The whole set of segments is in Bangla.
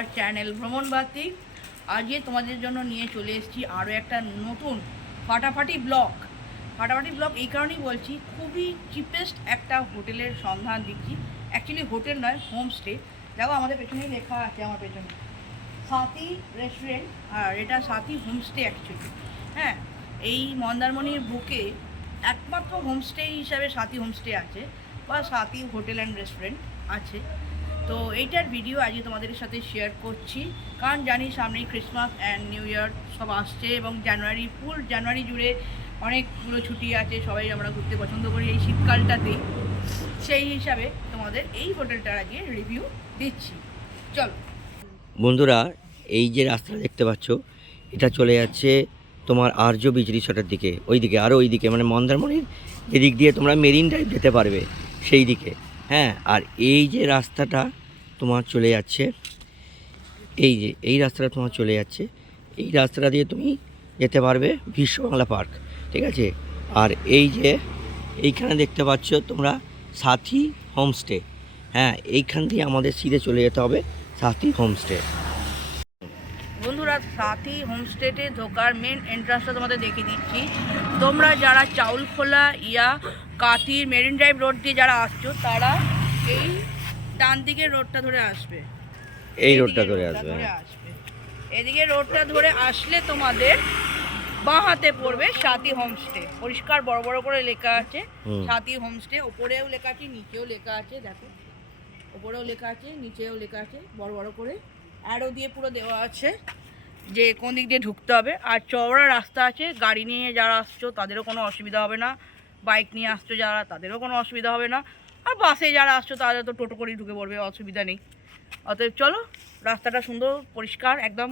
আওয়ার চ্যানেল ভ্রমণ বাতিক। আজকে তোমাদের জন্য নিয়ে চলে এসেছি আরও একটা নতুন ফাটাফাটি ব্লগ। এই কারণেই বলছি, খুবই চিপেস্ট একটা হোটেলের সন্ধান দিচ্ছি। অ্যাকচুয়ালি হোটেল নয়, হোমস্টে। দেখো আমাদের পেছনেই লেখা আছে, আমার পেছনে সাথী রেস্টুরেন্ট, আর এটা সাথী হোমস্টে অ্যাকচুয়ালি। হ্যাঁ, এই মন্দারমণির বুকে একমাত্র হোমস্টে হিসাবে সাথী হোমস্টে আছে, বা সাথী হোটেল অ্যান্ড রেস্টুরেন্ট আছে। তো এইটার ভিডিও আজকে তোমাদের সাথে শেয়ার করছি, কারণ জানি সামনেই ক্রিসমাস অ্যান্ড নিউ ইয়ার সব আসছে, এবং জানুয়ারি, ফুল জানুয়ারি জুড়ে অনেকগুলো ছুটি আছে, সবাই আমরা ঘুরতে পছন্দ করি এই শীতকালটাতেই। সেই হিসাবে তোমাদের এই হোটেলটার আজকে রিভিউ দিচ্ছি। চলো বন্ধুরা, এই যে রাস্তাটা দেখতে পাচ্ছ, এটা চলে যাচ্ছে তোমার আর্য বিচ রিসর্টের দিকে, ওইদিকে আরও ওইদিকে, মানে মন্দারমণির এদিক দিয়ে তোমরা মেরিন ড্রাইভ যেতে পারবে সেই দিকে। হ্যাঁ, আর এই যে রাস্তাটা তোমার চলে যাচ্ছে, এই রাস্তাটা তোমার চলে যাচ্ছে, এই রাস্তাটা দিয়ে তুমি যেতে পারবে বিশ্ববাংলা পার্ক, ঠিক আছে। আর এই যে এইখানে দেখতে পাচ্ছ তোমরা সাথী হোমস্টে। হ্যাঁ, এইখান দিয়ে আমাদের সিধে চলে যেতে হবে সাথী হোমস্টে। বন্ধুরা, সাথী হোমস্টেতে ঢোকার মেন এন্ট্রান্সটা তোমাদের দেখিয়ে দিচ্ছি। তোমরা যারা চাউলখোলা ইয়া কাঁথির মেরিন ড্রাইভ রোড দিয়ে যারা আসছো, তারা এই ডান দিকের রোডটা ধরে আসবে, এই রোডটা ধরে আসবে। এদিকে রোডটা ধরে আসলে তোমাদের বাঁ হাতে পড়বে সাথী হোমস্টে। পরিষ্কার বড় বড় করে লেখা আছে সাথী হোমস্টে। ওপরেও লেখা আছে, নিচেও লেখা আছে। দেখো, ওপরেও লেখা আছে, নিচেও লেখা আছে, বড় বড় করে অ্যারো দিয়ে পুরো দেওয়া আছে যে কোন দিক দিয়ে ঢুকতে হবে। আর চওড়া রাস্তা আছে, গাড়ি নিয়ে যারা আসছো তাদেরও কোনো অসুবিধা হবে না, বাইক নিয়ে আসছো যারা তাদেরও কোনো অসুবিধা হবে না, আর বাসে যারা আসছো তাদের তো টোটো করেই ঢুকে পড়বে, অসুবিধা নেই। অতএব চলো, রাস্তাটা সুন্দর পরিষ্কার, একদম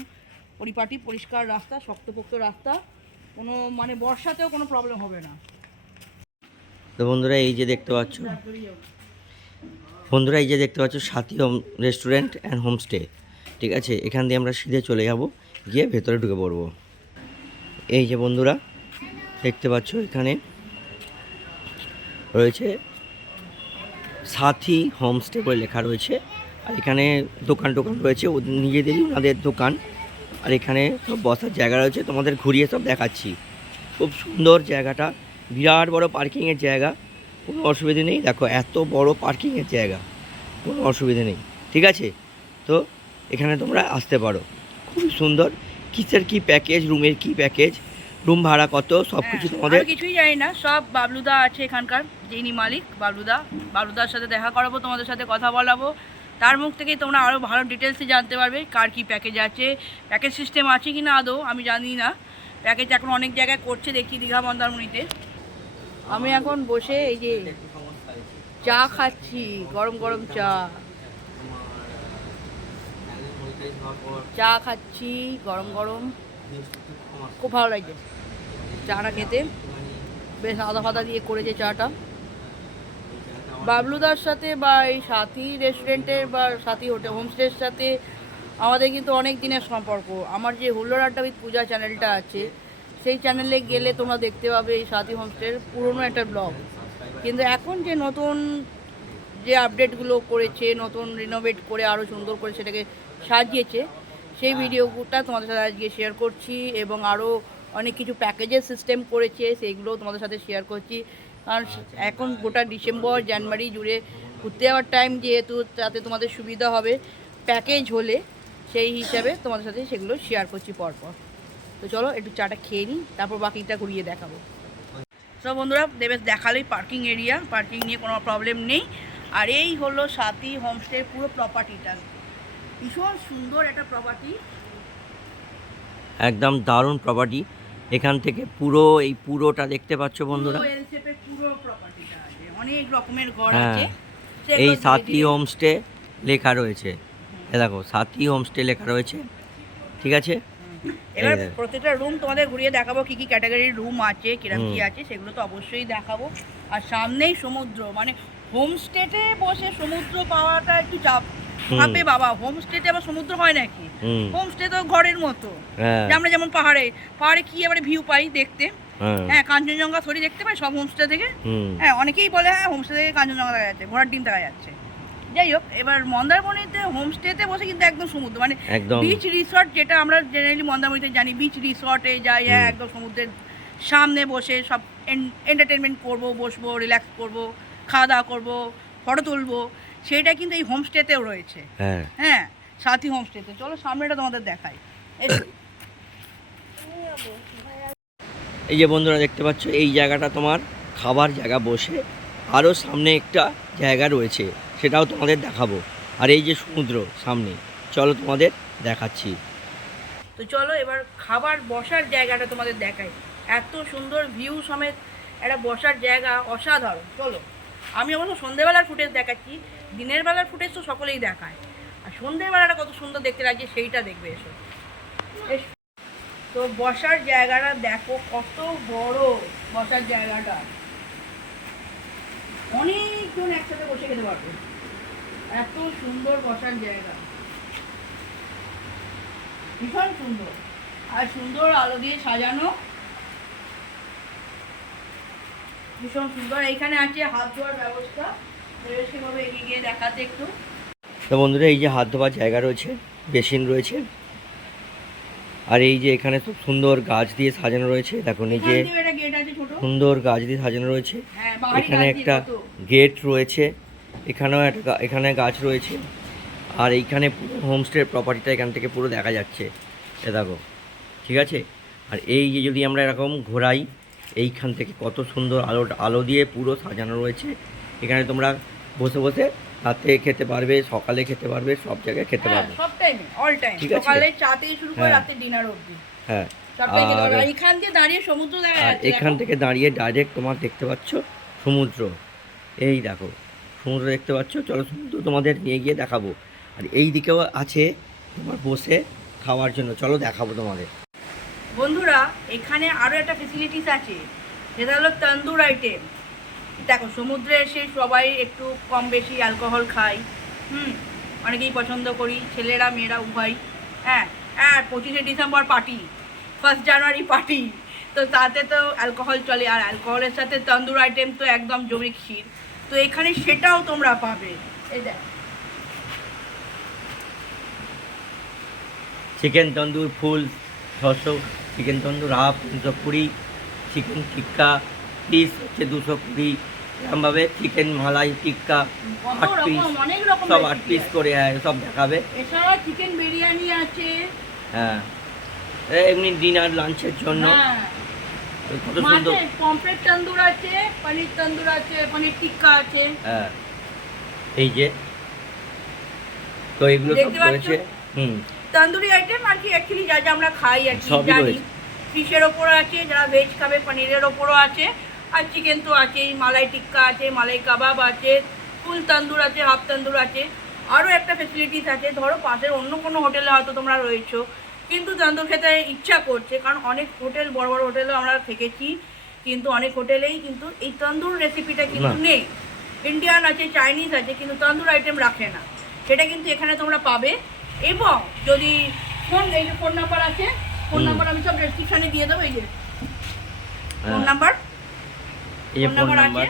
পরিপাটি পরিষ্কার রাস্তা, শক্তপোক্ত রাস্তা, কোনো মানে বর্ষাতেও কোনো প্রবলেম হবে না। তো বন্ধুরা, এই যে দেখতে পাচ্ছ সাথী হোম রেস্টুরেন্ট অ্যান্ড হোমস্টে, ঠিক আছে। এখান দিয়ে আমরা সিধে চলে যাব, গিয়ে ভেতরে ঢুকে পড়বো। এই যে বন্ধুরা দেখতে পাচ্ছ, এখানে রয়েছে সাথী হোমস্টে বলে লেখা রয়েছে। আর এখানে দোকান রয়েছে, নিজেদেরই ওনাদের দোকান। আর এখানে সব বসার জায়গা রয়েছে, তোমাদের ঘুরিয়ে সব দেখাচ্ছি। খুব সুন্দর জায়গাটা, বিরাট বড় পার্কিংয়ের জায়গা, কোনো অসুবিধে নেই। দেখো, এত বড় পার্কিংয়ের জায়গা, কোনো অসুবিধে নেই, ঠিক আছে। তো এখানে তোমরা আসতে পারো, খুবই সুন্দর। কিসের কি প্যাকেজ, রুমের কি প্যাকেজ, রুম ভাড়া কত, সব কিছু তোমাদের কিছুই জানি না। সব বাবলুদা আছে এখানকার, যিনি মালিক বাবলুদার সাথে দেখা করাবো, তোমাদের সাথে কথা বলাবো। তার মুখ থেকেই তোমরা আরও ভালো ডিটেলসে জানতে পারবে কার কী প্যাকেজ আছে, প্যাকেজ সিস্টেম আছে কি না আদৌ আমি জানি না। প্যাকেজ এখন অনেক জায়গায় করছে দেখি, দীঘা মন্দারমণিতে। আমি এখন বসে এই যে চা খাচ্ছি, গরম গরম চা খাচ্ছি গরম গরম, খুব ভালো লাগছে চাটা খেতে। বেশ আদা ফাদা দিয়ে করেছে চাটা। বাবলুদার সাথে বা এই সাথী রেস্টুরেন্টের বা সাথী হোটেল হোমস্টের সাথে আমাদের কিন্তু অনেক দিনের সম্পর্ক। আমার যে হুল্লোড় আড্ডা উইথ পূজা চ্যানেলটা আছে, সেই চ্যানেলে গেলে তোমরা দেখতে পাবে এই সাথী হোমস্টের পুরনো একটা ব্লগ। কিন্তু এখন যে নতুন যে আপডেটগুলো করেছে, নতুন রিনোভেট করে আরও সুন্দর করে সেটাকে সাজিয়েছে, সেই ভিডিওটা তোমাদের সাথে আজকে শেয়ার করছি। এবং আরও অনেক কিছু প্যাকেজের সিস্টেম করেছে, সেইগুলোও তোমাদের সাথে শেয়ার করছি। কারণ এখন গোটা ডিসেম্বর জানুয়ারি জুড়ে ঘুরতে যাওয়ার টাইম, যেহেতু তাতে তোমাদের সুবিধা হবে প্যাকেজ হলে, সেই হিসাবে তোমাদের সাথে সেগুলো শেয়ার করছি পরপর। তো চলো একটু চাটা খেয়ে নিই, তারপর বাকিটা ঘুরিয়ে দেখাবো। সব বন্ধুরা, বেশ দেখালেই পার্কিং এরিয়া, পার্কিং নিয়ে কোনো প্রবলেম নেই। আর এই হলো সাথী হোমস্টের পুরো প্রপার্টিটা, ভীষণ সুন্দর একটা প্রপার্টি, একদম দারুণ প্রপার্টি। এখান থেকে পুরোটা দেখতে পাচ্ছ বন্ধুরা, পুরো প্রপার্টিটা আছে, অনেক রকমের ঘর হ্যাঁ, আছে। এই সাথী হোমস্টে লেখা রয়েছে, দেখো সাথী হোমস্টে লেখা রয়েছে, ঠিক আছে। এবার প্রত্যেকটা রুম তোমাদের ঘুরিয়ে দেখাবো, কি কি ক্যাটাগরির রুম আছে, কিরকম কি আছে, সেগুলো তো অবশ্যই দেখাবো। আর সামনেই সমুদ্র, মানে হোমস্টেতে বসে সমুদ্র পাওয়াটা একটু চাপ ভাবে বাবা। হোমস্টেতে আবার সমুদ্র হয় নাকি? হোমস্টে তো ঘরের মতো, আমরা যেমন পাহাড়ে কি এবারে ভিউ পাই দেখতে। হ্যাঁ, কাঞ্চনজঙ্ঘা থরি দেখতে পাই সব হোমস্টে থেকে। হ্যাঁ, অনেকেই বলে হ্যাঁ হোমস্টে থেকে কাঞ্চনজঙ্ঘা দেখা যাচ্ছে, ঘোড়ার ডিম দেখা যাচ্ছে। যাই হোক, এবার মন্দারমণিতে হোমস্টেতে বসে কিন্তু একদম সমুদ্র, মানে একদম বিচ রিসর্ট, যেটা আমরা জেনারেলি মন্দারমণিতে জানি বিচ রিসর্টে যাই, হ্যাঁ, একদম সমুদ্রের সামনে বসে সব এন্টারটেনমেন্ট করব, বসবো, রিল্যাক্স করব, খাওয়া দাওয়া করবো, ফটো তুলবো, সেইটা কিন্তু এই হোমস্টেতেও রয়েছে। হ্যাঁ হ্যাঁ, সাথী হোমস্টেতে। চলো সামনেটা তোমাদের দেখাই। এই যে বন্ধুরা দেখতে পাচ্ছ, এই জায়গাটা তোমার খাবার জায়গা বসে, আরও সামনে একটা জায়গা রয়েছে, সেটাও তোমাদের দেখাবো। আর এই যে সমুদ্র সামনে, চলো তোমাদের দেখাচ্ছি। তো চলো এবার খাবার বসার জায়গাটা তোমাদের দেখাই। এত সুন্দর ভিউ সমেত একটা বসার জায়গা, অসাধারণ। চলো, আমি অবশ্য সন্ধ্যেবেলার ফুটেজ দেখাচ্ছি, দিনের বেলার ফুটেজ তো সকলেই দেখায়, আর সন্ধ্যেবেলাটা কত সুন্দর দেখতে লাগছে সেইটা দেখবে। এসো এসো। তো বসার জায়গাটা দেখো, কত বড় বসার জায়গাটা, অনেকজন একসাথে বসে খেতে পারবে, এত সুন্দর বসার জায়গা, ভীষণ সুন্দর, আর সুন্দর আলো দিয়ে সাজানো, ভীষণ সুন্দর। এইখানে আছে হাত ধোয়ার ব্যবস্থা, সেভাবে এগিয়ে গিয়ে দেখাতে একটু। তো বন্ধুরা, এই যে হাত ধোয়ার জায়গা রয়েছে, বেসিন রয়েছে, আর এই যে এখানে খুব সুন্দর গাছ দিয়ে সাজানো রয়েছে, দেখো নিজে সুন্দর গাছ দিয়ে সাজানো রয়েছে। এখানে একটা গেট রয়েছে, এখানে গাছ রয়েছে, আর এইখানে পুরো হোমস্টের প্রপার্টিটা এখান থেকে পুরো দেখা যাচ্ছে, এ দেখো, ঠিক আছে। আর এই যে যদি আমরা এরকম ঘোরাই, এইখান থেকে কত সুন্দর আলো দিয়ে পুরো সাজানো রয়েছে। এখানে তোমরা বসে বসে রাতে খেতে পারবে, সকালে খেতে পারবে, সব জায়গায় খেতে পারবে, সব টাইমে, অল টাইম, সকালে চা থেকে শুরু করে রাতে ডিনার অবধি। হ্যাঁ, আর এখান থেকে দাঁড়িয়ে সমুদ্র দেখা যাচ্ছে, এখান থেকে দাঁড়িয়ে ডাইরেক্ট তোমার দেখতে পাচ্ছ সমুদ্র, এই দেখো সমুদ্র দেখতে পাচ্ছ। চলো সমুদ্র তোমাদের নিয়ে গিয়ে দেখাবো। আর এই দিকেও আছে তোমার বসে খাওয়ার জন্য, চলো দেখাবো তোমাদের। বন্ধুরা, এখানে আরও একটা ফেসিলিটিস আছে, যেটা হলো তন্দুর আইটেম। দেখো, সমুদ্রে এসে সবাই একটু কম বেশি অ্যালকোহল খায়, অনেকেই পছন্দ করি, ছেলেরা মেয়েরা উভয়। হ্যাঁ হ্যাঁ, 25শে ডিসেম্বর পার্টি, 1 জানুয়ারি পার্টি, তো তাতে তো অ্যালকোহল চলে, আর অ্যালকোহলের সাথে তন্দুর আইটেম তো একদম জমি ক্ষীর। তো এখানে সেটাও তোমরা পাবে। এই দেখ, চিকেন তন্দুর ফুল 600, চিকেন তন্দুর হাফ 320, চিকেন টিক্কা পিস হচ্ছে 220, এরকমভাবে চিকেন মালাই টিক্কা 8 পিস, অনেক রকম সব 8 পিস করে সব দেখাবে। এছাড়া চিকেন বিরিয়ানি আছে, হ্যাঁ, এমনি ডিনার লাঞ্চের জন্য কত সুন্দর। পমফ্রেট তন্দুর আছে, পনির তন্দুর আছে, পনির টিক্কা আছে। হ্যাঁ, এই যে, তো এগুলো সব রয়েছে। তন্দুরি আইটেম আর কি, অ্যাকচুয়ালি যা যা আমরা খাই আর কি, সবই জানি। রয়েছে। ফিশের ওপরও আছে, যারা ভেজ খাবে পনিরের ওপরও আছে, আর চিকেন তো আছেই, মালাই টিক্কা আছে, মালাই কাবাব আছে, ফুল তন্দুর আছে, হাফ তন্দুর আছে। আরও একটা ফেসিলিটিস আছে, ধরো পাশের অন্য কোনো হোটেলে হয়তো তোমরা রয়েছো, কিন্তু তন্দুর খেতে ইচ্ছা করছে, কারণ অনেক হোটেল, বড় বড় হোটেলেও আমরা থেকেছি, কিন্তু অনেক হোটেলেই কিন্তু এই তন্দুর রেসিপিটা কিন্তু নেই। ইন্ডিয়ান আছে, চাইনিজ আছে, কিন্তু তন্দুর আইটেম রাখে না, সেটা কিন্তু এখানে তোমরা পাবে। এবং যদি এই যে ফোন নাম্বার আছে, ফোন নাম্বার আমি সব ডেসক্রিপশনে দিয়ে দেবো, এই যে ফোন নাম্বার, আছে,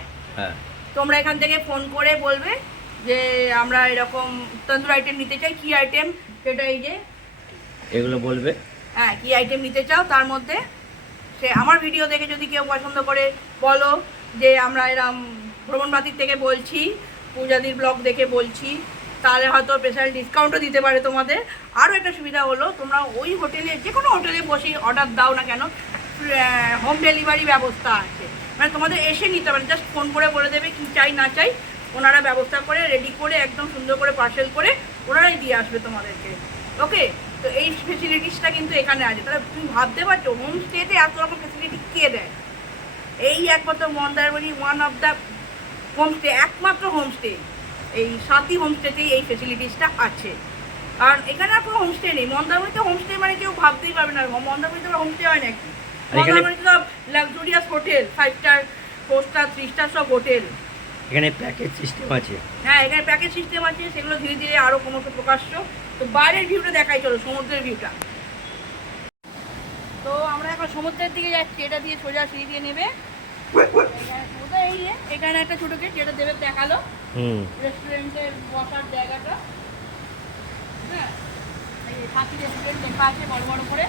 তোমরা এখান থেকে ফোন করে বলবে যে আমরা এরকম তন্দুর আইটেম নিতে চাই, কি আইটেম সেটা, এই যে এগুলো বলবে, হ্যাঁ, কি আইটেম নিতে চাও, তার মধ্যে সে আমার ভিডিও দেখে যদি কেউ পছন্দ করে বলো যে আমরা এরম ভ্রমণবাতির থেকে বলছি, পূজাদির ব্লগ দেখে বলছি, তাহলে হয়তো স্পেশাল ডিসকাউন্টও দিতে পারে তোমাদের। আরও একটা সুবিধা হলো, তোমরা ওই হোটেলে, যে কোনো হোটেলে বসে অর্ডার দাও না কেন, হোম ডেলিভারি ব্যবস্থা আছে, মানে তোমাদের এসে নিতে পারে, জাস্ট ফোন করে বলে দেবে কি চাই না চাই, ওনারা ব্যবস্থা করে রেডি করে একদম সুন্দর করে পার্সেল করে ওনারাই দিয়ে আসবে তোমাদেরকে। ওকে, তো এই ফেসিলিটিসটা কিন্তু এখানে আছে। তাহলে তুমি ভাবতে পারছো হোমস্টেতে এত রকম ফেসিলিটি কে দেয়? এই একমাত্র Mandarmani one of the homestay, একমাত্র হোমস্টে, এই সাথী হোমস্টেতেই এই ফেসিলিটিসটা আছে। কারণ এখানে আর কোনো হোমস্টে নেই। মন্দারমণিতে হোমস্টে মানে কেউ ভাবতেই পারবে না, মন্দারমণিতে হোমস্টে হয় নাকি? মন্দারমণিতে সব luxurious hotel, 5 star, 4 star, 3 star সব হোটেল। এখানে প্যাকেজ সিস্টেম আছে। হ্যাঁ, এখানে প্যাকেজ সিস্টেম আছে, সেগুলো ধীরে ধীরে আরও ক্রমশ প্রকাশ্য। তো বাইরের ভিউটা দেখাই, চলো সমুদ্রের ভিউটা। তো আমরা এখন সমুদ্রের দিকে যাচ্ছি, এটা দিয়ে সোজা সিঁড়ি দিয়ে নেবে, এখানে একটা ছোট গেট, যেটা দেবে দেখালো, হুম। রেস্টুরেন্টের বসার জায়গাটা, হ্যাঁ, এই যে সাথী রেস্টুরেন্ট লেখা আছে বড় বড় করে।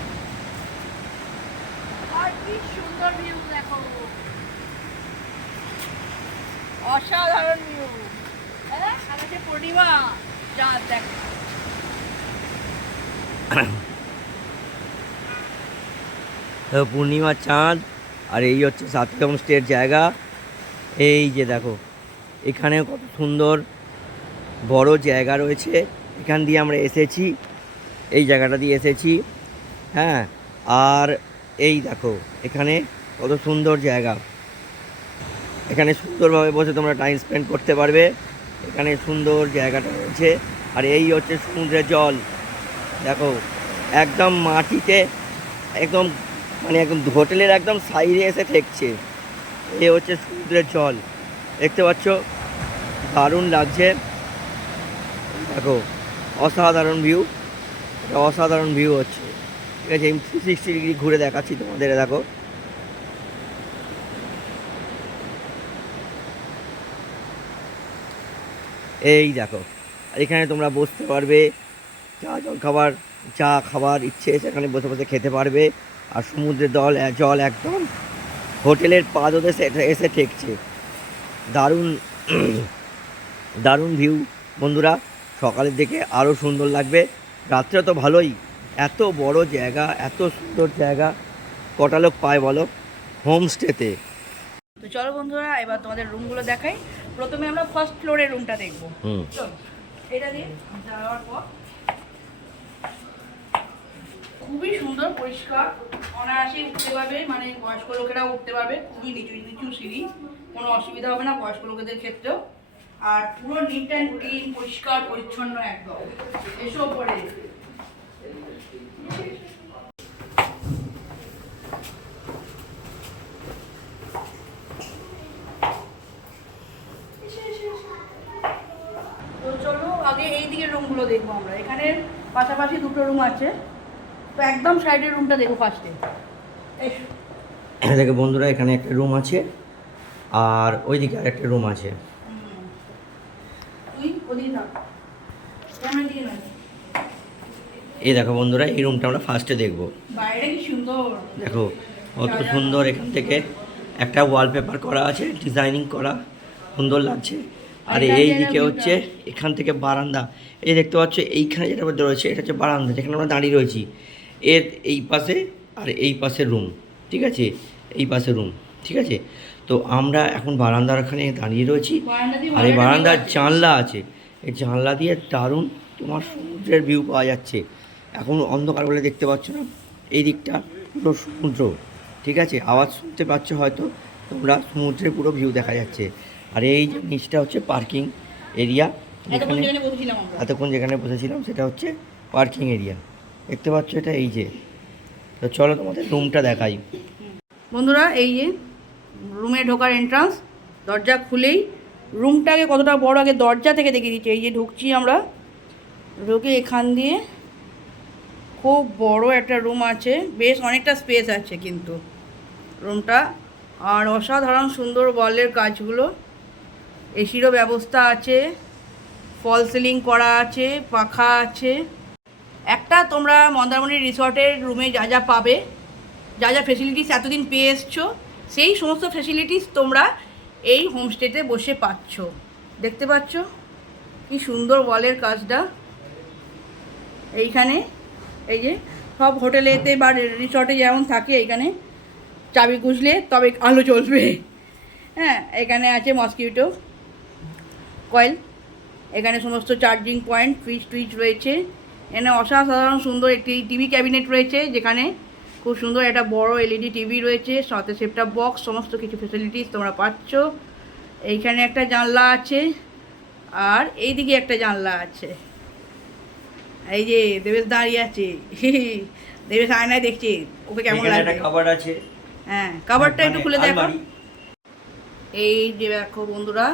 আর কি সুন্দর ভিউ দেখো, অসাধারণ ভিউ। হ্যাঁ, আর আছে পূর্ণিমা চাঁদ দেখো। তো পূর্ণিমা চাঁদ, আর এই হচ্ছে সাথী হোমস্টের জায়গা। এই যে দেখো, এখানে কত সুন্দর বড় জায়গা রয়েছে, এখান দিয়ে আমরা এসেছি, এই জায়গাটা দিয়ে এসেছি। হ্যাঁ, আর এই দেখো এখানে কত সুন্দর জায়গা, এখানে সুন্দরভাবে বসে তোমরা টাইম স্পেন্ড করতে পারবে। এখানে সুন্দর জায়গাটা রয়েছে। আর এই হচ্ছে সমুদ্রের জল দেখো, একদম মাটিতে, একদম মানে একদম হোটেলের একদম সাইডে এসে ঠেকছে। এ হচ্ছে সমুদ্রের জল, দেখতে পাচ্ছ, দারুণ লাগছে। দেখো অসাধারণ ভিউ, অসাধারণ ভিউ হচ্ছে। ঠিক আছে, আমি 360 ডিগ্রি ঘুরে দেখাচ্ছি তোমাদের। দেখো এই দেখো, এখানে তোমরা বসতে পারবে, যা খাবার ইচ্ছে সেখানে বসে বসে খেতে পারবে। আর সমুদ্রের জল একদম হোটেলের পাদদেশে এসে ঠেকছে। দারুণ দারুণ ভিউ বন্ধুরা। সকালের দিকে আরও সুন্দর লাগবে, রাত্রে তো ভালোই। এত বড় জায়গা, এত সুন্দর জায়গা, কটা লোক পায় বলো হোমস্টেতে। তো চলো বন্ধুরা, এবার তোমাদের রুমগুলো দেখাই। প্রথমে আমরা ফার্স্ট ফ্লোরের রুমটা দেখবো। চলো, এটা দিয়ে যাওয়ার পর খুবই সুন্দর, পরিষ্কার, অনায়াসেই উঠতে পারবে, মানে বয়স্ক লোকেরাও উঠতে পারবে। খুবই নিচু নিচু সিঁড়ি, কোনো অসুবিধা হবে না বয়স্ক লোকেদের ক্ষেত্রেও। আর পুরো নিট অ্যান্ড ক্লিন, পরিষ্কার পরিচ্ছন্ন একদম। এসো পরে তো চলো আগে এই দিকের রুমগুলো দেখবো আমরা। এখানে পাশাপাশি দুটো রুম আছে, তো একদম সাইডের রুমটা দেখো ফার্স্টে। দেখো বন্ধুরা, এখানে একটা রুম আছে, আর ওইদিকে আরেকটা রুম আছে। এই দেখো বন্ধুরা, এই রুমটা আমরা ফার্স্টে দেখবো। বাইরে কি সুন্দর দেখো কত সুন্দর, এখান থেকে একটা ওয়ালপেপার করা আছে, ডিজাইনিং করা, সুন্দর লাগছে। আর এই দিকে হচ্ছে এখান থেকে বারান্দা, এই দেখতে পাচ্ছ, এইখানে যেটা রয়েছে এটা হচ্ছে বারান্দা, যেখানে আমরা দাঁড়িয়ে রয়েছি। এর এই পাশে আর এই পাশে রুম, ঠিক আছে, এই পাশে রুম, ঠিক আছে। তো আমরা এখন বারান্দার এখানে দাঁড়িয়ে রয়েছি, আর এই বারান্দার জানলা আছে, এই জানলা দিয়ে দারুণ তোমার সমুদ্রের ভিউ পাওয়া যাচ্ছে। এখন অন্ধকার বলে দেখতে পাচ্ছ না, এই দিকটা পুরো সমুদ্র, ঠিক আছে, আওয়াজ শুনতে পাচ্ছ হয়তো তোমরা, সমুদ্রের পুরো ভিউ দেখা যাচ্ছে। আর এই যে নিচটা হচ্ছে পার্কিং এরিয়া, এখানে এতক্ষণ যেখানে বসেছিলাম সেটা হচ্ছে পার্কিং এরিয়া, দেখতে পাচ্ছ এটা। এই যে, তো চলো তোমাদের রুমটা দেখাই বন্ধুরা। এই যে রুমে ঢোকার এন্ট্রান্স, দরজা খুলেই রুমটাকে কতটা বড় আগে দরজা থেকে দেখিয়ে দিচ্ছি। এই যে ঢুকছি আমরা, ঢুকে এখান দিয়ে খুব বড় একটা রুম আছে, বেশ অনেকটা স্পেস আছে কিন্তু রুমটা। আর অসাধারণ সুন্দর ওয়ালের কাজগুলো, এসিরও ব্যবস্থা আছে, ফল সিলিং করা আছে, পাখা আছে। একটা তোমরা মন্দারমণি রিসর্টের রুমে যা যা পাবে, যা যা ফেসিলিটিস এতদিন পেয়ে এসছো, সেই সমস্ত ফেসিলিটিস তোমরা এই হোমস্টেতে বসে পাচ্ছ। দেখতে পাচ্ছ কি সুন্দর ওয়ালের কাজটা। এইখানে এই যে সব হোটেলেতে বা রিসর্টে যেমন থাকে, এইখানে চাবি গুঁজলে তবে আলো জ্বলবে। হ্যাঁ, এখানে আছে মসকিউটো কয়েল, এখানে সমস্ত চার্জিং পয়েন্ট, সুইচ টুইচ রয়েছে। এখানে অসাধারণ সুন্দর একটি টিভি ক্যাবিনেট রয়েছে, যেখানে খুব সুন্দর একটা বড় এলইডি টিভি রয়েছে, সাথে সেটআপ বক্স, সমস্ত কিছু ফেসিলিটিস তোমরা পাচ্ছ। এইখানে একটা জানলা আছে, আর এই দিকে একটা জানলা আছে। এই যে দেবেশ দাঁড়িয়ে আছে, দেবেশ আয়নায় দেখছে ওকে কেমন লাগছে। খাবার আছে, হ্যাঁ, খাবারটা একটু খুলে দেখো। এই যে দেখো বন্ধুরা,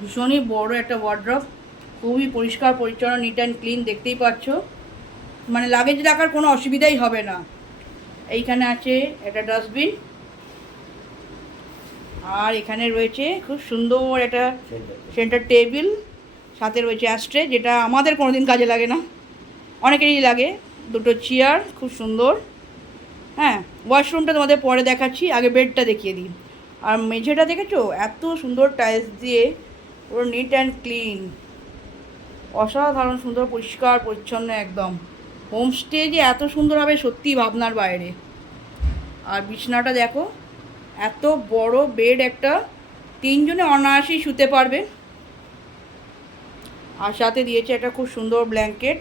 ভীষণই বড় একটা ওয়ার্ড্রপ, খুবই পরিষ্কার পরিচ্ছন্ন, নিট অ্যান্ড ক্লিন, দেখতেই পাচ্ছ। মানে লাগেজ রাখার কোনো অসুবিধাই হবে না। এইখানে আছে একটা ডাস্টবিন, আর এখানে রয়েছে খুব সুন্দর একটা সেন্টার টেবিল, সাথে রয়েছে অ্যাস্ট্রে, যেটা আমাদের কোনোদিন কাজে লাগে না, অনেকেরই লাগে। দুটো চেয়ার খুব সুন্দর। হ্যাঁ, ওয়াশরুমটা তোমাদের পরে দেখাচ্ছি, আগে বেডটা দেখিয়ে দিই। আর মেঝেটা দেখেছো এত সুন্দর টাইলস দিয়ে, পুরো নিট অ্যান্ড ক্লিন, অসাধারণ সুন্দর, পরিষ্কার পরিচ্ছন্ন একদম। হোমস্টে যে এত সুন্দর হবে সত্যি ভাবনার বাইরে। আর বিছানাটা দেখো, এত বড় বেড একটা, 3 জনে অনায়াসেই শুতে পারবে। আর সাথে দিয়েছে একটা খুব সুন্দর ব্ল্যাঙ্কেট,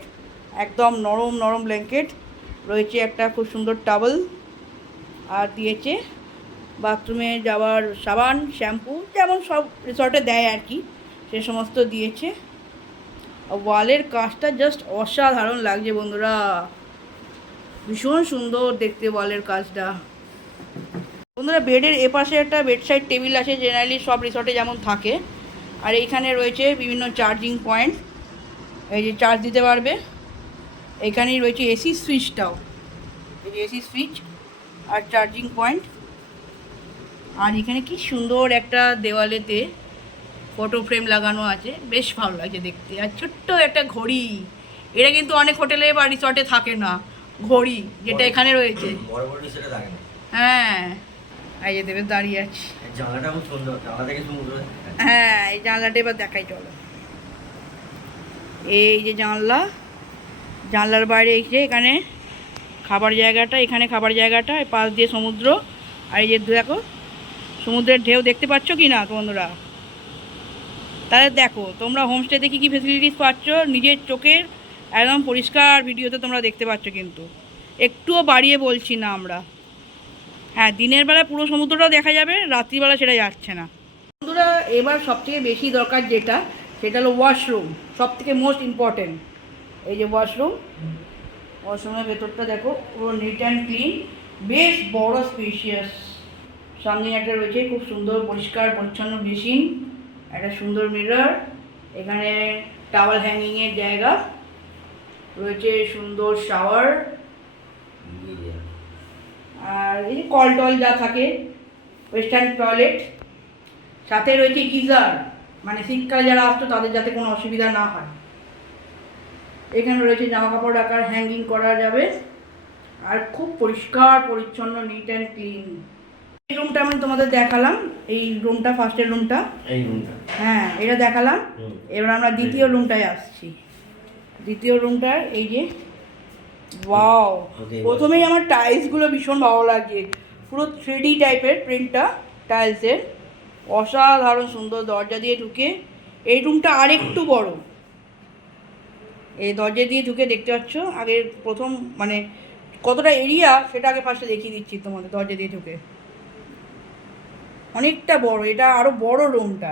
একদম নরম নরম ব্ল্যাঙ্কেট। রয়েছে একটা খুব সুন্দর টাওয়েল, আর দিয়েছে বাথরুমে যাওয়ার সাবান, শ্যাম্পু, যেমন সব রিসর্টে দেয় আর কি, সে সমস্ত দিয়েছে। ওয়ালের কাজটা জাস্ট অসাধারণ লাগছে বন্ধুরা, ভীষণ সুন্দর দেখতে ওয়ালের কাজটা। বন্ধুরা, বেডের এপাশে একটা বেডসাইড টেবিল আছে, জেনারেলি সব রিসর্টে যেমন থাকে। আর এইখানে রয়েছে বিভিন্ন চার্জিং পয়েন্ট, এই যে চার্জ দিতে পারবে। এখানেই রয়েছে এসি সুইচটাও, এই যে এসি সুইচ আর চার্জিং পয়েন্ট। আর এখানে কি সুন্দর একটা দেওয়ালেতে ফটো ফ্রেম লাগানো আছে, বেশ ভালো লাগছে দেখতে। আর ছোট্ট একটা ঘড়ি, এটা কিন্তু অনেক হোটেলে বা রিসর্টে থাকে না, ঘড়ি, যেটা এখানে রয়েছে। বড় বড় রিসোর্টে থাকে না। হ্যাঁ, এই যে দেবে দাঁড়িয়ে আছে। জানলাটা খুব সুন্দর, জানলা থেকে সমুদ্র। হ্যাঁ, এই জানলাটা এবার দেখাই চলো। এই যে জানলা, জানলার বাইরে এই যে এখানে খাবার জায়গাটা, এখানে খাবার জায়গাটা, এই পাশ দিয়ে সমুদ্র। আর এই যে দেখো সমুদ্রের ঢেউ, দেখতে পাচ্ছ কি না বন্ধুরা? তাহলে দেখো তোমরা হোমস্টেতে কী কী ফেসিলিটিস পাচ্ছ নিজের চোখের একদম পরিষ্কার ভিডিওতে তোমরা দেখতে পাচ্ছ, কিন্তু একটুও বাড়িয়ে বলছি না আমরা। হ্যাঁ, দিনের বেলা পুরো সমুদ্রটাও দেখা যাবে, রাত্রিবেলা সেটা যাচ্ছে না। বন্ধুরা, এবার সবথেকে বেশি দরকার যেটা, সেটা হলো ওয়াশরুম, সবথেকে মোস্ট ইম্পর্টেন্ট। এই যে ওয়াশরুম, ওয়াশরুমের ভেতরটা দেখো পুরো নিট অ্যান্ড ক্লিন, বেশ বড় স্পেশিয়াস। সামনে একটা রয়েছে খুব সুন্দর পরিষ্কার পরিচ্ছন্ন বেসিন, একটা সুন্দর মিরর, এখানে টাওয়াল হ্যাঙ্গিংয়ের জায়গা রয়েছে, সুন্দর শাওয়ার, আর এই কল টল যা থাকে, ওয়েস্টার্ন টয়লেট, সাথে রয়েছে গিজার, মানে শীতকালে যারা আসতো তাদের যাতে কোনো অসুবিধা না হয়। এখানে রয়েছে জামা কাপড় রাখার, হ্যাঙ্গিং করা যাবে, আর খুব পরিষ্কার পরিচ্ছন্ন, নিট অ্যান্ড ক্লিন। এই রুমটা আমি তোমাদের দেখালাম, এই রুমটা ফার্স্টের রুমটা, এই রুমটা, হ্যাঁ এটা দেখালাম। এবার আমরা দ্বিতীয় রুমটায় আসছি। দ্বিতীয় রুমটার এই যে, ওয়াও, প্রথমেই আমার টাইলসগুলো ভীষণ ভালো লাগছে, পুরো 3D টাইপের প্রিন্টটা টাইলসের, অসাধারণ সুন্দর। দরজা দিয়ে ঢুকে এই রুমটা আরেকটু বড়, এই দরজা দিয়ে ঢুকে দেখতে পাচ্ছ আগে প্রথম মানে কতটা এরিয়া সেটা আগে ফার্স্টে দেখিয়ে দিচ্ছি তোমাদের। দরজা দিয়ে ঢুকে অনেকটা বড়, এটা আরও বড় রুমটা।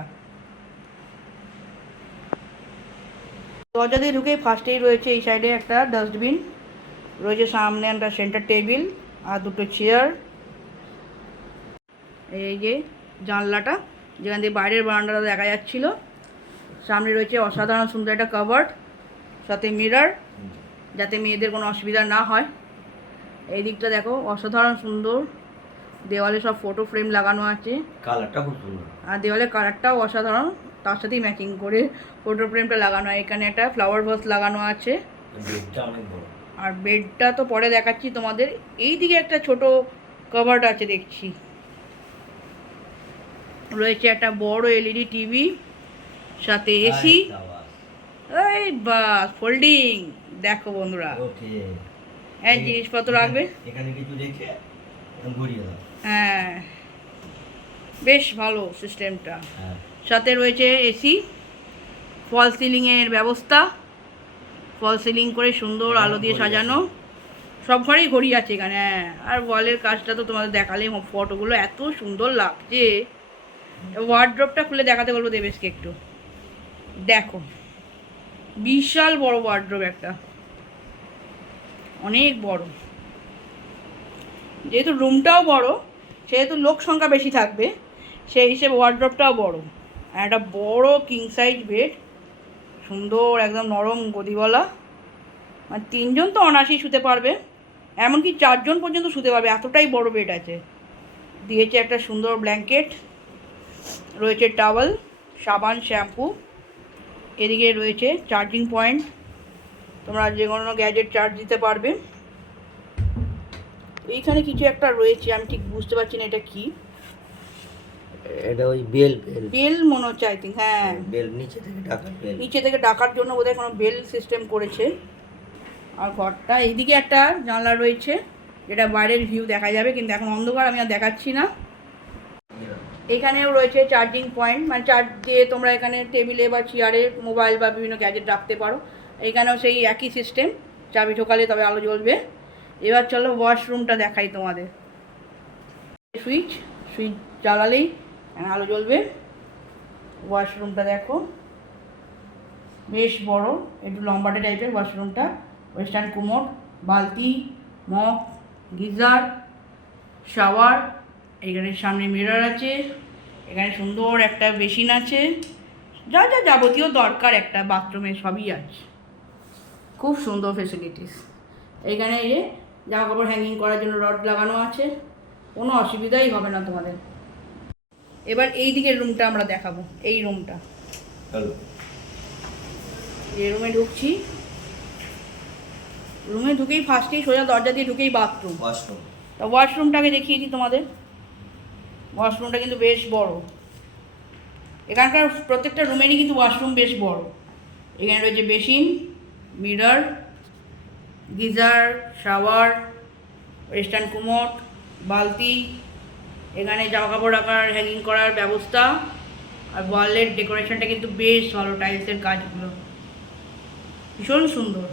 দরজা দিয়ে ঢুকে ফার্স্টেই রয়েছে এই সাইডে একটা ডাস্টবিন, রয়েছে সামনে একটা সেন্টার টেবিল আর দুটো চেয়ার। এই যে জানলাটা, যেখান দিয়ে বাইরের বারান্দাটা দেখা যাচ্ছিল, সামনে রয়েছে অসাধারণ সুন্দর একটা কাভার্ড, সাথে মিরর, যাতে মেয়েদের কোনো অসুবিধা না হয়। এই দিকটা দেখো অসাধারণ সুন্দর, দেওয়ালে সব ফটো ফ্রেম লাগানো আছে, কালারটা খুব সুন্দর, আর দেওয়ালের কালারটাও অসাধারণ, তার সাথেই ম্যাচিং করে ফটো ফ্রেমটা লাগানো হয়। এখানে একটা ফ্লাওয়ার ভাস লাগানো আছে, বেডটা অনেক বড়। আর বেডটা তো পরে দেখাচ্ছি তোমাদের। এই দিকে একটা ছোট কাভার্ড আছে দেখছি, রয়েছে একটা বড় এলইডি টিভি, সাথে এসি, এই বাস ফোল্ডিং। দেখো বন্ধুরা, হ্যাঁ জিনিসপত্র রাখবে, এখানে কিছু রেখে ঘুরিয়ে দাও। হ্যাঁ, বেশ ভালো সিস্টেমটা। হ্যাঁ, সাথে রয়েছে এসি, ফল সিলিংয়ের ব্যবস্থা, ফল সিলিং করে সুন্দর আলো দিয়ে সাজানো, সব ঘরেই ঘড়ি আছে এখানে। হ্যাঁ, আর ওয়ালের কাজটা তো তোমাদের দেখালে, ফটোগুলো এত সুন্দর লাগছে। ওয়ার্ড্রপটা খুলে দেখাতে বলবো দেবেশকে একটু, দেখো বিশাল বড় ওয়ার্ড্রপ একটা, অনেক বড়। যেহেতু রুমটাও বড়, সেহেতু লোক সংখ্যা বেশি থাকবে, সেই হিসেবে ওয়ার্ড্রপটাও বড়। আর একটা বড় কিং সাইজ বেড, সুন্দর একদম নরম গদিওয়ালা, মানে 3 জন তো অনায়াসেই শুতে পারবে, এমনকি 4 জন পর্যন্ত শুতে পারবে, এতটাই বড় বেড আছে। দিয়েছে একটা সুন্দর ব্ল্যাঙ্কেট, রয়েছে টাওয়েল, সাবান, শ্যাম্পু। এদিকে রয়েছে চার্জিং পয়েন্ট, তোমরা যে কোনো গ্যাজেট চার্জ দিতে পারবে। এইখানে কিছু একটা রয়েছে, আমি ঠিক বুঝতে পারছি না এটা কি। এটা ওই বেল বেল বেল মনে হচ্ছে, আই থিঙ্ক। হ্যাঁ, বেল নিচে থেকে ডাকার বেল। নিচে থেকে ডাকার জন্য বোধহয় কোনো বেল সিস্টেম করেছে। আর ঘরটা এইদিকে একটা জানলা রয়েছে, যেটা বাইরের ভিউ দেখা যাবে, কিন্তু এখন অন্ধকার, আমি আর দেখাচ্ছি না। এখানেও রয়েছে চার্জিং পয়েন্ট, মানে চার্জ দিয়ে তোমরা এখানে টেবিলে বা চেয়ারে মোবাইল বা বিভিন্ন গ্যাজেট রাখতে পারো। এইখানেও সেই একই সিস্টেম, চাবি ঢোকালে তবে আলো জ্বলবে। এবার চলো ওয়াশরুমটা দেখাই তোমাদের। সুইচ সুইচ জ্বালালেই আলো জ্বলবে। ওয়াশরুমটা দেখো, বেশ বড়, একটু লম্বাটে টাইপের ওয়াশরুমটা। ওয়েস্টার্ন কুমোড, বালতি, মগ, গিজার, শাওয়ার। এখানে সামনে মিরর আছে, এখানে সুন্দর একটা বেসিন আছে, যা যা যাবতীয় দরকার একটা বাথরুমে সবই আছে। খুব সুন্দর ফেসিলিটিস। এইখানে এই যে জামা কাপড় হ্যাঙ্গিং করার জন্য রড লাগানো আছে, কোনো অসুবিধাই হবে না তোমাদের। এবার এই দিকের রুমটা আমরা দেখাবো। এই রুমটা, এই রুমে ঢুকছি। রুমে ঢুকেই ফার্স্টেই সোজা দরজা দিয়ে ঢুকেই বাথরুম। তা ওয়াশরুমটাকে দেখিয়ে দিই তোমাদের। ওয়াশরুমটা কিন্তু বেশ বড়। এখানকার প্রত্যেকটা রুমেরই কিন্তু ওয়াশরুম বেশ বড়। এখানে রয়েছে basin, mirror, geyser, shower, western কুমোড, বালতি। এখানে জামা কাপড় রাখার হ্যাঙ্গিং করার ব্যবস্থা। আর ওয়ালের ডেকোরেশনটা কিন্তু বেশ ভালো, টাইলসের কাজগুলো ভীষণ সুন্দর।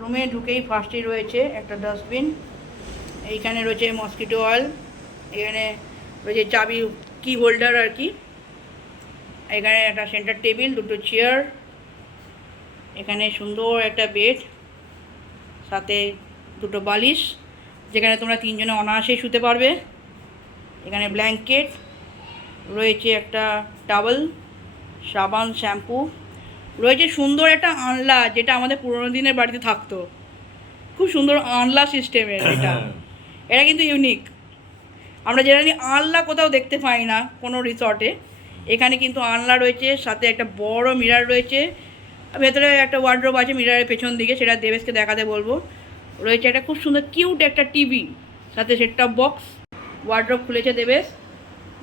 রুমে ঢুকেই ফার্স্টেই রয়েছে একটা ডাস্টবিন। এইখানে রয়েছে মসকিটো অয়েল, এখানে রয়েছে চাবি, কি হোল্ডার আর কি। এখানে একটা সেন্টার টেবিল, দুটো চেয়ার, এখানে সুন্দর একটা বেড, সাথে দুটো বালিশ, যেখানে তোমরা তিনজনে অনায়াসেই শুতে পারবে। এখানে ব্ল্যাঙ্কেট রয়েছে, একটা টাওয়েল, সাবান, শ্যাম্পু রয়েছে। সুন্দর একটা আনলা, যেটা আমাদের পুরোনো দিনের বাড়িতে থাকতো। খুব সুন্দর আনলা সিস্টেমের এটা। এটা কিন্তু ইউনিক, আমরা জেনারেলি আনলা কোথাও দেখতে পাই না কোনো রিসর্টে। এখানে কিন্তু আনলা রয়েছে, সাথে একটা বড় মিরর রয়েছে। ভেতরে একটা ওয়ার্ড্রোব আছে মিররের পেছন দিকে, সেটা দেবেশকে দেখাতে বলবো। রয়েছে একটা খুব সুন্দর কিউট একটা টিভি, সাথে সেট টপ বক্স। ওয়ার্ড্রোব খুলেছে দেবেশ,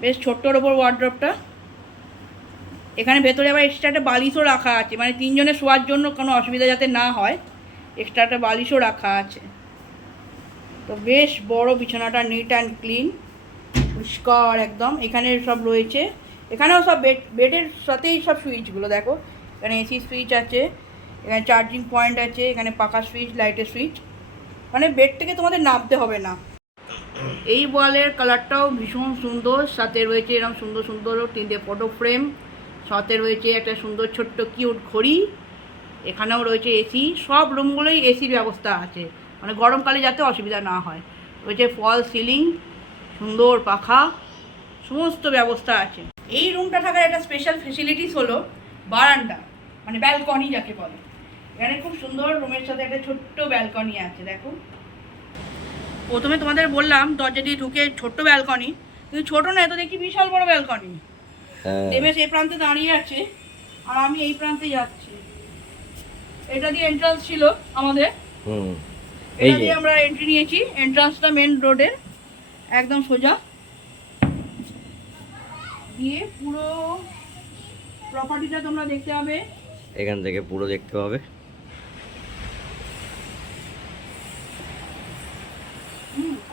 বেশ ছোট্টর ওপর ওয়ার্ড্রোবটা। এখানে ভেতরে আবার এক্সট্রা একটা বালিশও রাখা আছে, মানে তিনজনে শোয়ার জন্য কোনো অসুবিধা যাতে না হয়, এক্সট্রা একটা বালিশও রাখা আছে। তো বেশ বড় বিছানাটা, নিট অ্যান্ড ক্লিন, পরিষ্কার একদম। এখানে সব রয়েছে, এখানেও সব বেডের সাথেই সব সুইচগুলো দেখো। এখানে এসি সুইচ আছে, এখানে চার্জিং পয়েন্ট আছে, এখানে পাকা সুইচ, লাইটের সুইচ, মানে বেড থেকে তোমাদের নামতে হবে না। এই ওয়ালের কালারটাও ভীষণ সুন্দর, সাথে রয়েছে এরকম সুন্দর সুন্দর 3টে ফটো ফ্রেম, সাথে রয়েছে একটা সুন্দর ছোট্ট কিউট ঘড়ি। এখানেও রয়েছে এসি, সব রুমগুলোই এসির ব্যবস্থা আছে, মানে গরমকালে যাতে অসুবিধা না হয়। রয়েছে ফল সিলিং, সুন্দর পাখা, সমস্ত ব্যবস্থা আছে। এই রুমটা থাকার একটা স্পেশাল ফেসিলিটিস হলো বারান্দা, মানে ব্যালকনি যাকে বলে। এখানে খুব সুন্দর রুমের সাথে একটা ছোট্ট ব্যালকনি আছে দেখো। প্রথমে তোমাদের বললাম দরজা দিয়ে ঢুকে ছোট্ট ব্যালকনি, কিন্তু ছোট না, তো দেখি বিশাল বড় ব্যালকনি। দেবেশ এই প্রান্তে দাঁড়িয়ে আছে আর আমি এই প্রান্তে যাচ্ছি। এটা দিয়ে এন্ট্রান্স ছিল আমাদের, এটা দিয়ে আমরা এন্ট্রি নিয়েছি। এন্ট্রান্সটা মেন রোডের একদম সোজা দিয়ে পুরো প্রপার্টিটা তোমরা দেখতে পাবে। এখান থেকে পুরো দেখতে পাবে।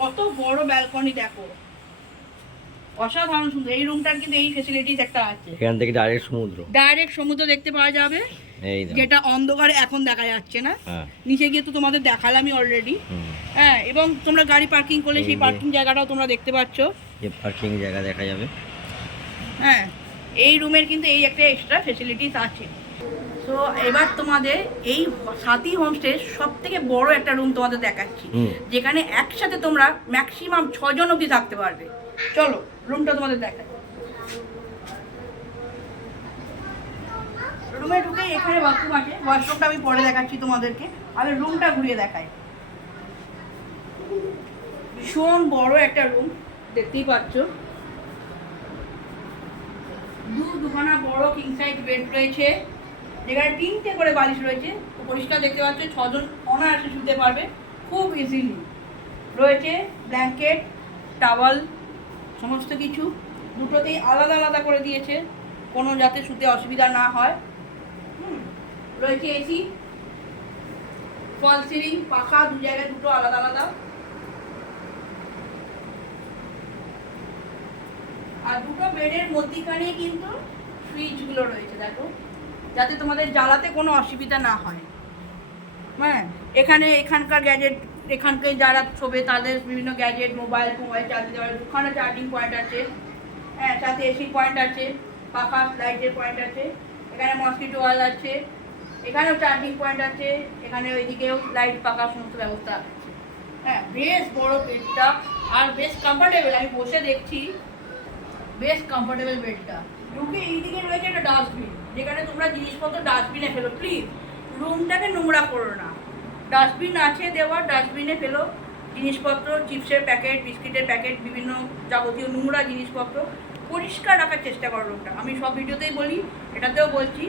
কত বড় ব্যালকনি দেখো, অসাধারণ সুন্দর। এই রুমটার কিন্তু এই ফেসিলিটিস একটা আছে, এখান থেকে ডাইরেক্ট সমুদ্র দেখতে পাওয়া যাবে, এই যেটা অন্ধকারে এখন দেখা যাচ্ছে না। নিচে গিয়ে তো তোমাদের দেখালামই অলরেডি। হ্যাঁ, এবং তোমরা গাড়ি পার্কিং করলে সেই পার্কিং জায়গাটাও তোমরা দেখতে পাচ্ছ, যে পার্কিং জায়গা দেখা যাবে। হ্যাঁ, এই রুমের কিন্তু এই একটা এক্সট্রা ফেসিলিটিস আছে। তো এবার তোমাদের এই সাথী হোমস্টে সব থেকে বড় একটা রুম তোমাদের দেখাচ্ছি, যেখানে একসাথে তোমরা ম্যাক্সিমাম 6 জন অবধি থাকতে পারবে। চলো রুমটা তোমাদের দেখাই। রুমে ঢুকে এখানে বাথরুম আছে, ওয়াশরুমটা আমি পরে দেখাচ্ছি তোমাদেরকে। আমি রুমটা ঘুরিয়ে দেখাই। ভীষণ বড় একটা রুম, দেখতেই পাচ্ছ। দুখানা বড় কিং সাইজ বেড রয়েছে, যেখানে 3টে করে বালিশ রয়েছে। তো পরিষ্কার দেখতে পাচ্ছ, 6জন অনায়াসে শুতে পারবে খুব ইজিলি। রয়েছে ব্ল্যাঙ্কেট, টাওয়াল, সমস্ত কিছু দুটোতেই আলাদা আলাদা করে দিয়েছে, কোনো যাতে শুতে অসুবিধা না হয়। রয়েছে এসি, ফল সিলিং, পাখা, দু জায়গায় দুটো আলাদা আলাদা। আর দুটো বেডের মধ্যিখানে কিন্তু সুইচগুলো রয়েছে, দেখো, যাতে তোমাদের জ্বালাতে কোনো অসুবিধা না হয়। হ্যাঁ, এখানকার গ্যাজেট, এখানকার যারা শোবে তাদের বিভিন্ন গ্যাজেট, মোবাইল চার্জ দিতে পারে। দুখানা চার্জিং পয়েন্ট আছে, হ্যাঁ, সাথে এসি পয়েন্ট আছে, পাখা লাইটের পয়েন্ট আছে, এখানে মসকিটো ওয়াল আছে, এখানেও চার্জিং পয়েন্ট আছে, এখানে ওইদিকেও লাইট, পাখা সমস্ত ব্যবস্থা আছে। হ্যাঁ, বেশ বড় বেডটা আর বেশ কমফোর্টেবল। আমি বসে দেখছি, বেশ কমফোর্টেবল বেডটা। ঢুকে এইদিকে রয়েছে একটা ডাস্টবিন, যেখানে তোমরা জিনিসপত্র ডাস্টবিনে ফেলো। প্লিজ রুমটাকে নোংরা করো না, ডাস্টবিন আছে দেওয়া, ডাস্টবিনে ফেলো জিনিসপত্র, চিপসের প্যাকেট, বিস্কিটের প্যাকেট, বিভিন্ন যাবতীয় নোংরা জিনিসপত্র পরিষ্কার রাখার চেষ্টা করো রুমটা। আমি সব ভিডিওতেই বলি, এটাতেও বলছি,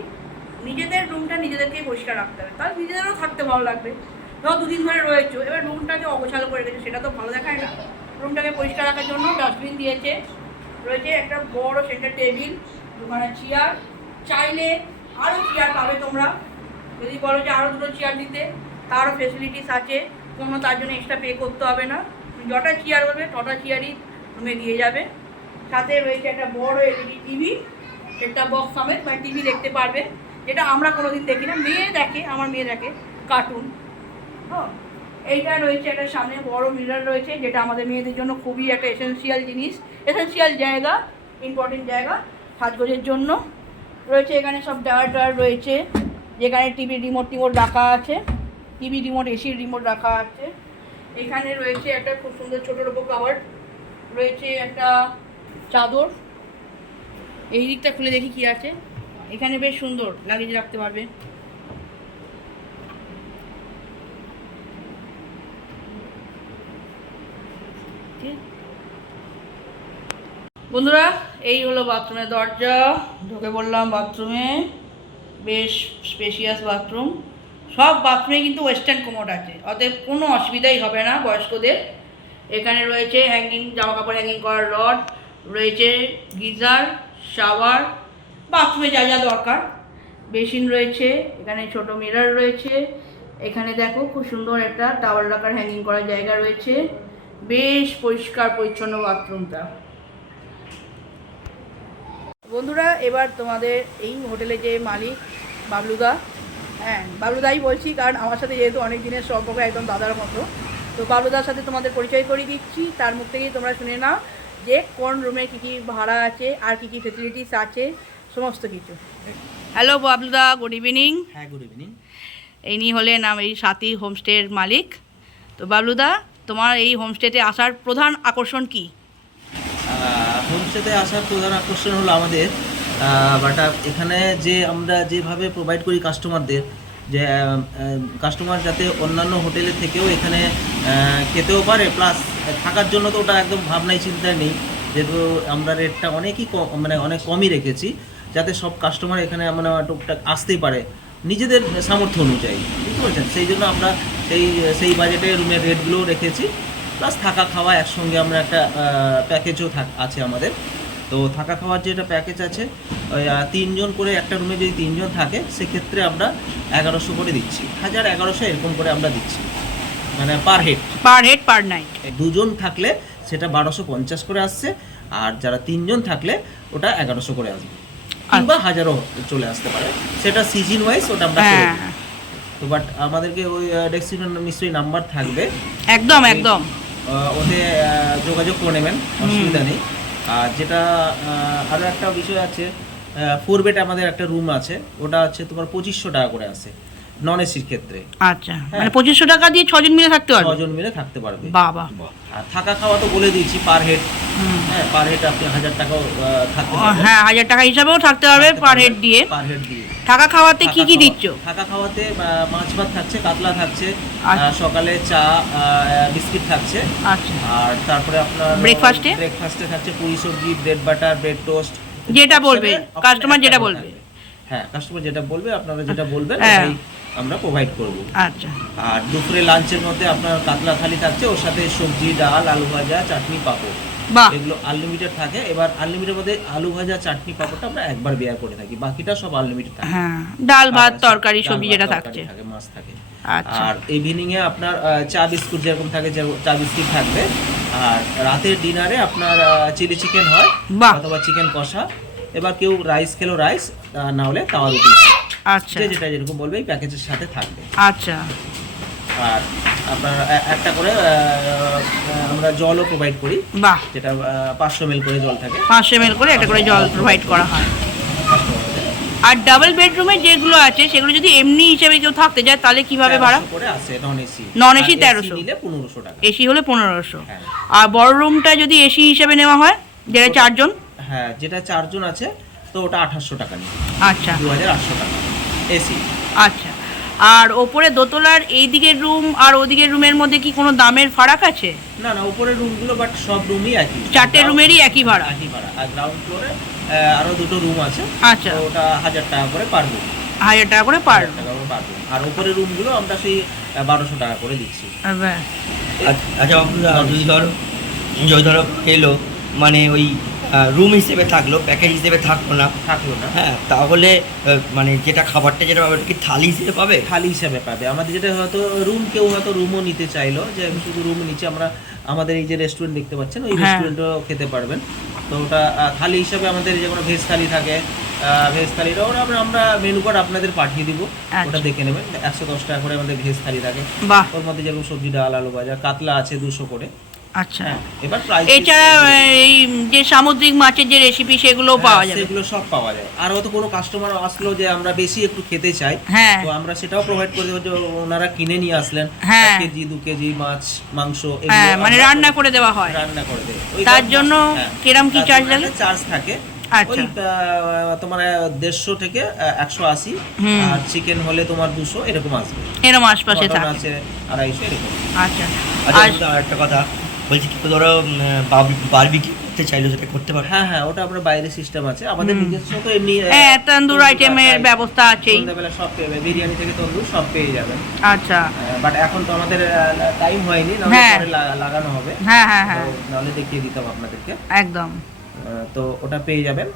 নিজেদের রুমটা নিজেদেরকেই পরিষ্কার রাখতে হবে, তাহলে নিজেদেরও থাকতে ভালো লাগবে। ধরো 2 দিন ধরে রয়েছো, এবার রুমটাকে অগোছালো করে রেখেছো, সেটা তো ভালো দেখায় না। রুমটাকে পরিষ্কার রাখার জন্য ডাস্টবিন দিয়েছে। রয়েছে একটা বড় সেন্টার টেবিল, দুখানা চেয়ার, চাইলে আরও চেয়ার পাবে তোমরা, যদি বলো যে আরও 2টো চেয়ার দিতে, তারও ফেসিলিটিস আছে, কোনো তার জন্য এক্সট্রা পে করতে হবে না। যটা চেয়ার বলবে তটা চেয়ারই রুমে দিয়ে যাবে। সাথে রয়েছে একটা বড় এলইডি টিভি, সেটা বক্স সমেত, মানে টিভি দেখতে পারবে, যেটা আমরা কোনোদিন দেখি না। মেয়ে দেখে, আমার মেয়ে দেখে কার্টুন। হ্যাঁ, এইটা রয়েছে একটা সামনে বড় মিরর রয়েছে, যেটা আমাদের মেয়েদের জন্য খুবই একটা এসেন্সিয়াল জিনিস, এসেন্সিয়াল জায়গা, ইম্পর্টেন্ট জায়গা সাজগোজের জন্য। রয়েছে এখানে সব ড্রয়ার রয়েছে, যেখানে টিভি রিমোট রাখা আছে, টিভি রিমোট, এসির রিমোট রাখা আছে। এখানে রয়েছে একটা খুব সুন্দর ছোটোর উপর কাভার, রয়েছে একটা চাদর। এই দিকটা খুলে দেখি কি আছে, এখানে বেশ সুন্দর লাগেজ রাখতে পারবে। বন্ধুরা, এই হলো বাথরুমের দরজা, ঢুকে পড়লাম বাথরুমে। বেশ স্পেশিয়াস বাথরুম, সব বাথরুমে কিন্তু ওয়েস্টার্ন কোমোড আছে, অতএব কোনো অসুবিধাই হবে না বয়স্কদের। এখানে রয়েছে হ্যাঙ্গিং, জামা কাপড় হ্যাঙ্গিং করার রড, রয়েছে গিজার, শাওয়ার, বাথরুমে যা যা দরকার, বেসিন রয়েছে, এখানে ছোট মিরর রয়েছে। এখানে দেখো খুব সুন্দর একটা টাওয়াল রাখার হ্যাঙ্গিং করার জায়গা রয়েছে। বেশ পরিষ্কার পরিচ্ছন্ন বাথরুমটা। বন্ধুরা, এবার তোমাদের এই হোটেলে যে মালিক বাবলুদা, হ্যাঁ বাবলুদাই বলছি, কারণ আমার সাথে যেহেতু অনেক দিনের সম্পর্ক, একদম দাদার মতো, তো বাবলুদার সাথে তোমাদের পরিচয় করিয়ে দিচ্ছি। তার মুখ থেকেই তোমরা শুনে নাও যে কোন রুমে কী কী ভাড়া আছে আর কী কী ফেসিলিটিস আছে, সমস্ত কিছু। হ্যালো বাবলুদা, গুড ইভিনিং। হ্যাঁ, গুড ইভিনিং। ইনি হলেন এই সাথী হোমস্টের মালিক। তো বাবলুদা, তোমার এই হোমস্টেতে আসার প্রধান আকর্ষণ কি? হোমস্টেতে আসার প্রধান আকর্ষণ হলো আমাদের এখানে যে আমরা যেভাবে প্রোভাইড করি কাস্টমারদের, যে কাস্টমার যাতে অন্যান্য হোটেলের থেকেও এখানে খেতেও পারে, প্লাস থাকার জন্য তো ওটা একদম ভাবনাই চিন্তায় নেই, যেহেতু আমরা রেটটা অনেকই কম, মানে অনেক কমই রেখেছি, যাতে সব কাস্টমার এখানে মানে টুকটাক আসতেই পারে নিজেদের সামর্থ্য অনুযায়ী, বুঝতে পারছেন? সেই জন্য আমরা সেই বাজেটে রুমের রেটগুলোও রেখেছি, প্লাস থাকা খাওয়া একসঙ্গে আমরা একটা প্যাকেজও আছে আমাদের। তো থাকা খাওয়ার যেটা প্যাকেজ আছে, ওই 3 জন করে একটা রুমে যদি 3 জন থাকে, সেক্ষেত্রে আমরা 1100 করে দিচ্ছি, 1100 এরকম করে আমরা দিচ্ছি, মানে পার হেড পার নাইট। 2 জন থাকলে সেটা 1250 করে আসছে, আর যারা 3 জন থাকলে ওটা 1100 করে আসবে, কিংবা 1000ও চলে আসতে পারে, সেটা সিজন ওয়াইজ ওটা আমরা করে দিই। তো বাট আমাদেরকে ওই ডেস্টিনেশন নিশ্চয়ই নাম্বার থাকবে, একদম ওতে যোগাযোগ করে নেবেন, অসুবিধা নেই। আর যেটা আরও একটা বিষয় আছে, 4 বেড আমাদের একটা রুম আছে, ওটা হচ্ছে তোমার 2500 টাকা করে আছে নন এসির ক্ষেত্রে। আচ্ছা, মানে 2500 টাকা দিয়ে 6 জন মিলে থাকতে পারবে? 6 জন মিলে থাকতে পারবে। বাবা। আর থাকা খাওয়া তো বলে দিয়েছি পার হেড, হ্যাঁ পার হেড আপনি 1000 টাকাও থাকতে পারবেন। হ্যাঁ, 1000 টাকা হিসাবেও থাকতে পারবে পার হেড দিয়ে। থাকা খাওয়াতে কি কি দিচ্ছ? থাকা খাওয়াতে মাছ ভাত থাকছে, কাতলা থাকছে, আচ্ছা। সকালে চা, বিস্কিট থাকছে। আচ্ছা। আর তারপরে আপনার ব্রেকফাস্টে থাকছে পুরি সবজি, ব্রেড বাটার, ব্রেড টোস্ট, যেটা বলবে option কাস্টমার একটা যেটা করে বলবে। থাকবে। হ্যাঁ, কাস্টমার যেটা বলবে, আপনারা যেটা বলবেন হ্যাঁ। ওটাই আমরা প্রোভাইড করব। আচ্ছা আর দুপুরে লাঞ্চের মধ্যে আপনার কাতলা থালি থাকছে, ওর সাথে সবজি, ডাল, আলু ভাজা, চাটনি, পাঁপড়, বাহ এগুলো আনলিমিটেড থাকে। এবার আনলিমিটেড মধ্যে আলু ভাজা, চাটনি, পাঁপড়টা আমরা একবার বেয়ার করে থাকি, বাকিটা সব আনলিমিটেড থাকে। হ্যাঁ, ডাল ভাত আর তরকারি ডাল, সবজি ভাত, যেটা তরকারি থাকছে। থাকে, মাছ থাকে। আচ্ছা আর ইভিনিং এ আপনার চা বিস্কুট যেরকম থাকে, চা বিস্কুট থাকবে। আর রাতের ডিনারে আপনার চিলি চিকেন হয় বাহ। অথবা চিকেন কষা। এবার কেউ রাইস খেলো রাইস, না হলে তাওয়া রুটি, আচ্ছা যে যেটা যেরকম বলবে এই প্যাকেজের সাথে থাকবে। আচ্ছা আর আপনার একটা করে আমরা জলও প্রোভাইড করি, বাহ, যেটা 500 ml করে জল থাকে 500 ml করে একটা করে জল প্রোভাইড করা হয়। কাস্টমারদের। আর ডাবল বেডরুমে যেগুলো আছে সেগুলো যদি এমনি হিসেবে কেউ থাকতে যায় তাহলে কিভাবে ভাড়া? 1300 করে আছে নন এসি। Non AC 1300 নিলে 1500 টাকা। এসি হলে 1500। হ্যাঁ। আর বড় রুমটা যদি এসি হিসেবে নেওয়া হয় যেটা 4 জন? হ্যাঁ, যেটা 4 জন আছে তো ওটা 2800 টাকা নিয়ে, আচ্ছা 2800 টাকা এসি। আচ্ছা। আর ওপরে দোতলার এই দিকের রুম আর ওদিকের রুমের মধ্যে কি কোনো দামের ফারাক আছে? না না, উপরের রুমগুলো বাট সব রুমই একই, 4টে রুমেরই একই ভাড়া? একই ভাড়া। আর গ্রাউন্ড ফ্লোরে আরো 2টো রুম আছে, আচ্ছা, তো ওটা 1000 টাকা করে পার রুম। 1000 টাকা করে পার 1000 টাকা করে পার রুম। আর উপরের রুমগুলো আমরা সেই 1200 টাকা করে দিচ্ছি। আচ্ছা বাবলুদা, যদি ধরো এলো মানে ওই রুম হিসেবে থাকলো, প্যাকেজ হিসেবে থাকলো না, থাকলো না, হ্যাঁ, তাহলে মানে যেটা খাবারটা যেটা পাবে ওটা কি থালি হিসেবে পাবে? থালি হিসাবে পাবে। আমাদের যেটা হয়তো রুম, কেউ হয়তো রুমও নিতে চাইলো, যে শুধু রুম নিচে, আমরা আমাদের এই যে রেস্টুরেন্ট দেখতে পাচ্ছেন ওই হ্যাঁ। রেস্টুরেন্টও খেতে পারবেন। তো ওটা থালি হিসাবে আমাদের যে কোনো ভেজ থালি থাকে, ভেজ থালিটা ওরা আমরা মেনু কার্ড আপনাদের পাঠিয়ে দিব, আচ্ছা। ওটা দেখে নেবেন। 110 টাকা করে আমাদের ভেজ থালি থাকে, বাহ, ওর মধ্যে যেরকম সবজি, ডাল, আলু ভাজা, কাতলা আছে 200 করে। আচ্ছা। হ্যাঁ, এবার প্রাইস এছাড়া এই যে সামুদ্রিক মাছের যে রেসিপি সেগুলোও পাওয়া যাবে? সেগুলো সব পাওয়া যায়। আর হয়তো কোনো কাস্টমার আসলো যে আমরা বেশি একটু খেতে চাই, হ্যাঁ তো আমরা সেটাও প্রোভাইড করে দেবো, যে ওনারা কিনে নিয়ে আসলেন হ্যাঁ। 1 কেজি 2 কেজি মাছ, মাংস, হ্যাঁ, মানে আমরা রান্না করে দেওয়া হয়? রান্না করে দেবো। তার জন্য কিরম কি চার্জ লাগে? চার্জ থাকে আচ্ছা। ওই তোমার 150 থেকে 180। হুম। আর চিকেন হলে তোমার 200 এরকম আসবে। এরম আশপাশে মটন থাকে? আছে 250 এরকম। আচ্ছা। আচ্ছা আর বাবলুদা, আরেকটা কথা বলছি, কি ধরো বারবিকিউ করতে চাইলো সেটা করতে পারবে? হ্যাঁ হ্যাঁ, ওটা আমরা বাইরে সিস্টেম আছে আমাদের নিজস্ব, তো এমনি হ্যাঁ, তন্দুর আইটেমের ব্যবস্থা আছেই। সন্ধ্যাবেলা সব পেয়ে যাবে, বিরিয়ানি থেকে তন্দুর সব পেয়ে যাবেন। আচ্ছা, বাট এখন তো আমাদের টাইম হয়নি, না হ্যাঁ। পরে লাগানো হবে। হ্যাঁ হ্যাঁ হ্যাঁ, তো নাহলে দেখিয়ে দিতাম আপনাদেরকে। একদম। তো ওটা পেয়ে যাবেন।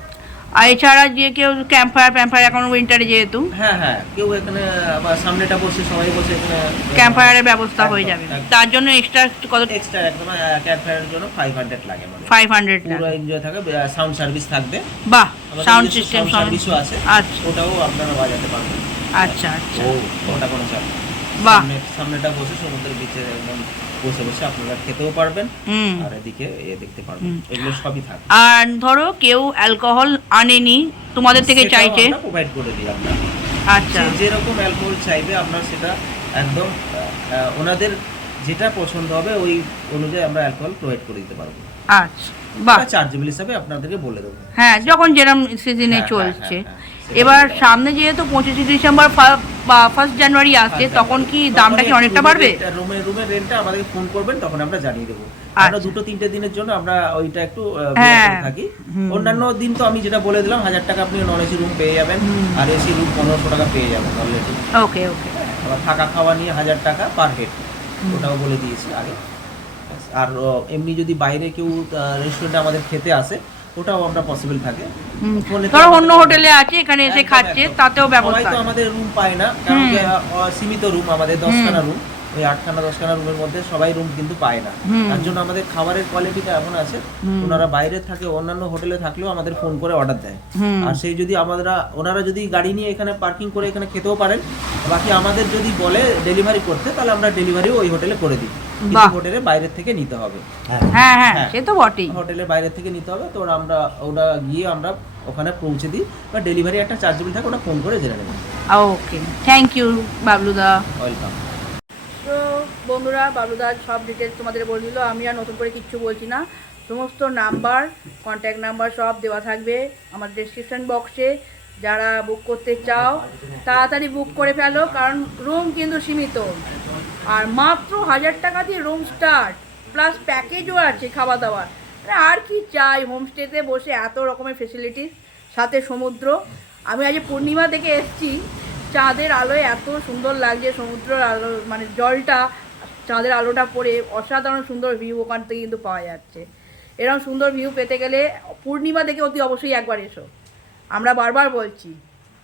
আর এছাড়া যে কেউ ক্যাম্প ফায়ার এখন উইন্টারে যেহেতু হ্যাঁ হ্যাঁ, কেউ এখানে আবার সামনেটা বসে, সবাই বসে এখানে ক্যাম্প ফায়ারের ব্যবস্থা হয়ে একদম, যাবে। একদম। তার জন্য এক্সট্রা কত? এক্সট্রা একদম ক্যাম্প ফায়ারের জন্য 500 লাগে আমাদের। 500 পুরো টাকা? এনজয় থাকবে, সাউন্ড সার্ভিস থাকবে, বাহ, আমাদের সাউন্ড নিজস্ব সিস্টেম sound সার্ভিসও আছে, আচ্ছা ওটাও আপনারা বাজাতে পারবেন। আচ্ছা আচ্ছা, ওটা কোনো চাপ নেই। বাহ। সামনেটা বসে সমুদ্রের বিচে একদম বসে বসে আপনারা খেতেও পারবেন, হুম। আর এদিকে দেখতে পারবেন, এগুলো সবই থাকে। আর ধরো কেউ অ্যালকোহল আনেনি, তোমাদের থেকে চাইছে? প্রোভাইড করে দিই আমরা। আচ্ছা যে যেরকম অ্যালকোহল চাইবে আমরা সেটা একদম ওনাদের যেটা পছন্দ হবে ওই অনুযায়ী আমরা অ্যালকোহল প্রোভাইড করে দিতে পারবো। আচ্ছা, বাহ। চার্জেবল হিসাবে আপনাদেরকে বলে দেবো। হ্যাঁ, যখন যেরকম সিজনে হ্যাঁ, চলছে। হ্যাঁ, হ্যাঁ, এবার সামনে যেহেতু 25শে ডিসেম্বর বা 1 জানুয়ারি আসছে, তখন কি দামটা কি অনেকটা বাড়বে? রুমের রেন্টটা আমাদেরকে ফোন করবেন, তখন আমরা জানিয়ে দেবো। আচ্ছা। আমরা 2-3 দিনের জন্য আমরা ওইটা একটু হ্যাঁ। করে থাকি। অন্যান্য দিন তো আমি যেটা বলে দিলাম 1000 টাকা আপনি নন এসি রুম পেয়ে যাবেন, আর এসি রুম 1500 টাকা পেয়ে যাবেন অলরেডি। ওকে ওকে, আবার থাকা খাওয়া নিয়ে 1000 টাকা পার হেড, ওটাও বলে দিয়েছি আগে। আর এমনি যদি বাইরে কেউ রেস্টুরেন্টে আমাদের খেতে আসে, ওটাও আমরা পসিবল থাকে। ফোনে তো ধরো আমাদের- অন্য হোটেলে আছে, এখানে এসে একদম, খাচ্ছে, একদম। তাতেও সবাই ব্যবস্থা তো আছে? আমাদের রুম পায় না, কারণ কি, সীমিত রুম আমাদের 10খানা রুম, ওই 8খানা 10খানা রুমের মধ্যে সবাই রুম কিন্তু পায় না। তার জন্য আমাদের খাবারের কোয়ালিটিটা এমন আছে, ওনারা বাইরে থাকে, অন্যান্য হোটেলে থাকলেও আমাদের ফোন করে অর্ডার দেয়। আর সেই যদি ওনারা যদি গাড়ি নিয়ে এখানে পার্কিং করে এখানে খেতেও পারেন, বাকি আমাদের যদি বলে ডেলিভারি করতে, তাহলে আমরা ডেলিভারিও ওই হোটেলে করে দিই। কিন্তু বাহ। হোটেলে বাইরে থেকে নিতে হবে, হ্যাঁ হ্যাঁ হ্যাঁ, হ্যাঁ। সে তো বটেই। হোটেলের বাইরে থেকে নিতে হবে। তো ওটা গিয়ে আমরা ওখানে পৌঁছে দিই, বা ডেলিভারি একটা চার্জেবল থাকে, ওটা ফোন করে জেনে নেবেন। ওকে, থ্যাংক ইউ বাবলুদা। ওয়েলকাম। তো বন্ধুরা, বাবলুদা সব ডিটেলস তোমাদের বলে দিল, আমি আর নতুন করে কিচ্ছু বলছি না। সমস্ত নাম্বার, কন্ট্যাক্ট নাম্বার সব দেওয়া থাকবে আমার ডেসক্রিপশন বক্সে। যারা বুক করতে চাও তাড়াতাড়ি বুক করে ফেলো, কারণ রুম কিন্তু সীমিত। আর মাত্র 1000 টাকা দিয়ে রুম স্টার্ট, প্লাস প্যাকেজও আছে খাওয়া দাওয়া। মানে আর কি চাই, হোমস্টেতে বসে এত রকমের ফেসিলিটিস, সাথে সমুদ্র। আমি আজ পূর্ণিমা থেকে এসেছি, চাঁদের আলোয় এত সুন্দর লাগছে, সমুদ্রের আলো মানে জলটা চাঁদের আলোটা পড়ে অসাধারণ সুন্দর ভিউ ওখান থেকে কিন্তু পাওয়া যাচ্ছে। এরকম সুন্দর ভিউ পেতে গেলে পূর্ণিমা দেখে অতি অবশ্যই একবার এসো, আমরা বারবার বলছি,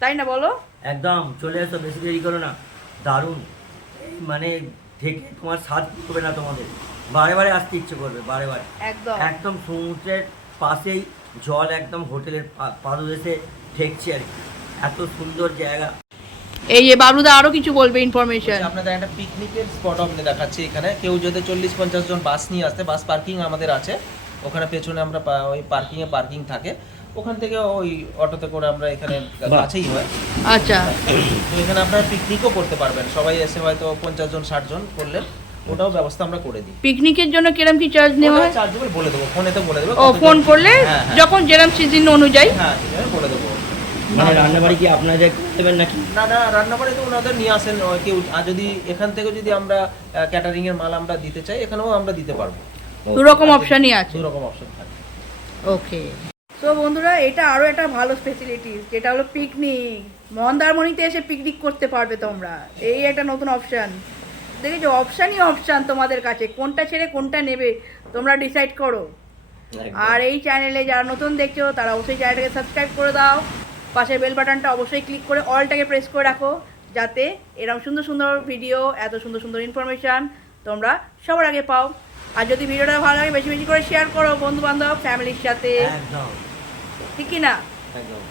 তাই না বলো? একদম চলে এসো, বেশি দেরি করো না। দারুণ, এই মানে থেকে তোমার স্বাদ করবে না, তোমাদের বারে বারে আসতে ইচ্ছে করবে, বারে বারে। একদম একদম সমুদ্রের পাশেই জল, একদম হোটেলের পাদদেশে ঠেকছে আর কি। এত সুন্দর জায়গা। এই যে বাবলুদা আরো কিছু বলবে ইনফরমেশন। আপনাদের একটা পিকনিকের স্পট আপনি দেখাচ্ছি এখানে। কেউ যদি 40-50 জন বাস নিয়ে আসতে, বাস পার্কিং আমাদের আছে ওখানে, পেছনে আমরা ওই পার্কিং থাকে, ওখান থেকে ওই অটোতে করে আমরা এখানে কাছেই হয়। আচ্ছা, তো এখানে আপনারা পিকনিকও করতে পারবেন, সবাই এসে হয়তো 50 জন 60 জন করলেন, ওটাও ব্যবস্থা আমরা করে দিই। পিকনিকের জন্য কিরম কি চার্জ নেওয়া হয়? চার্জেবল বলে দেবো, ফোনেতে বলে দেবো। ও ফোন করলে হ্যাঁ, হ্যাঁ। যখন যেরকম সিজন অনুযায়ী। হ্যাঁ বলে দেবো। মানে রান্নাবাড়ি কি আপনাদের দেবেন নাকি? না রান্নাবাড়ি তো ওনাদের নিয়ে আসেন কেউ, আর যদি এখান থেকে যদি আমরা ক্যাটারিং এর মাল আমরা দিতে চাই, এখানেও আমরা দিতে পারবো। দু রকম অপশনই আছে। দু রকম অপশন থাকে। ওকে, তো বন্ধুরা এটা আরও একটা ভালো ফেসিলিটিস, যেটা হলো পিকনিক। মন্দারমণিতে এসে পিকনিক করতে পারবে তোমরা, এই একটা নতুন অপশান। দেখেছো, অপশানই অপশান তোমাদের কাছে, কোনটা ছেড়ে কোনটা নেবে তোমরা ডিসাইড করো। আর এই চ্যানেলে যারা নতুন দেখছো তারা অবশ্যই চ্যানেলটাকে সাবস্ক্রাইব করে দাও, পাশের বেল বাটনটা অবশ্যই ক্লিক করে অলটাকে প্রেস করে রাখো, যাতে এরকম সুন্দর সুন্দর ভিডিও, এত সুন্দর সুন্দর ইনফরমেশান তোমরা সবার আগে পাও। আর যদি ভিডিওটা ভালো লাগে বেশি বেশি করে শেয়ার করো বন্ধু বান্ধব ফ্যামিলির সাথে, একদম ঠিক কি না? একদম।